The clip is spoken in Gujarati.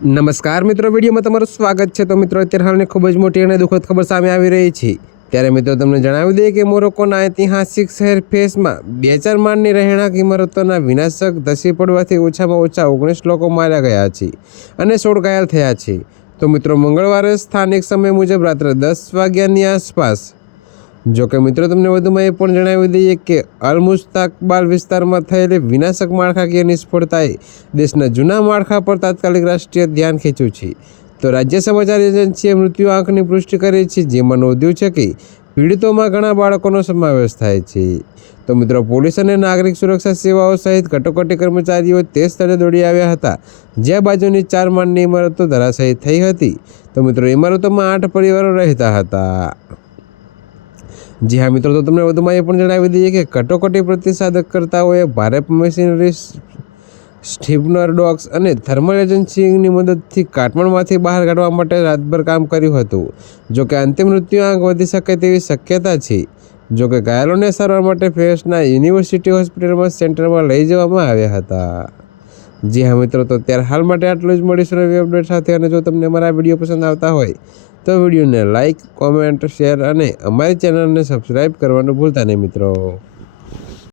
નમસ્કાર મિત્રો, વિડીયોમાં તમારું સ્વાગત છે। તો મિત્રો, અત્યારે હાલની ખૂબ જ મોટી અને દુઃખદ ખબર સામે આવી રહી છે। ત્યારે મિત્રો તમને જણાવી દઈએ કે મોરોક્કોના ઐતિહાસિક શહેર ફેસમાં 2,000 માળની રહેણાંક ઇમારતોના વિનાશક ધસી પડવાથી ઓછામાં ઓછા 19 લોકો માર્યા ગયા છે અને 16 ઘાયલ થયા છે। તો મિત્રો, મંગળવારે સ્થાનિક સમય મુજબ રાત્રે 10 વાગ્યાની આસપાસ જોકે મિત્રો તમને વધુમાં એ પણ જણાવી દઈએ કે અલ મુસ્તાકબાલ વિસ્તારમાં થયેલી વિનાશક માળખાકીય નિષ્ફળતાએ દેશના જૂના માળખા પર તાત્કાલિક રાષ્ટ્રીય ધ્યાન ખેંચ્યું છે। તો રાજ્ય સમાચાર એજન્સીએ મૃત્યુ આંકની પુષ્ટિ કરી છે, જેમાં નોંધ્યું છે કે પીડિતોમાં ઘણા બાળકોનો સમાવેશ થાય છે। તો મિત્રો, પોલીસ અને નાગરિક સુરક્ષા સેવાઓ સહિત કટોકટી કર્મચારીઓ તે સ્થળે દોડી આવ્યા હતા જ્યાં બાજુની 4 માળની ઇમારતો ધરાશાયી થઈ હતી। તો મિત્રો, ઇમારતોમાં 8 પરિવારો રહેતા હતા। જી હા મિત્રો, તો તમને વધુમાં એ પણ જણાવી દઈએ કે કટોકટી પ્રતિસાદકર્તાઓએ ભારે મશીનરી, સ્ટીફનર ડોગ્સ અને થર્મલ એજન્સીની મદદથી કાટમાળમાંથી બહાર કાઢવા માટે રાતભર કામ કર્યું હતું। જોકે અંતિમ મૃત્યુઆંક વધી શકે તેવી શક્યતા છે। જોકે ઘાયલોને સારવાર માટે ફેસના યુનિવર્સિટી હોસ્પિટલમાં સેન્ટરમાં લઈ જવામાં આવ્યા હતા। જી હા મિત્રો, તો ત્યારે હાલ માટે આટલું જ। મળીશું નવી અપડેટ સાથે। અને જો તમને અમારા વિડીયો પસંદ આવતા હોય તો વિડીયોને લાઇક, કોમેન્ટ, શેર અને અમારી ચેનલને સબસ્ક્રાઈબ કરવાનું ભૂલતા નહીં મિત્રો।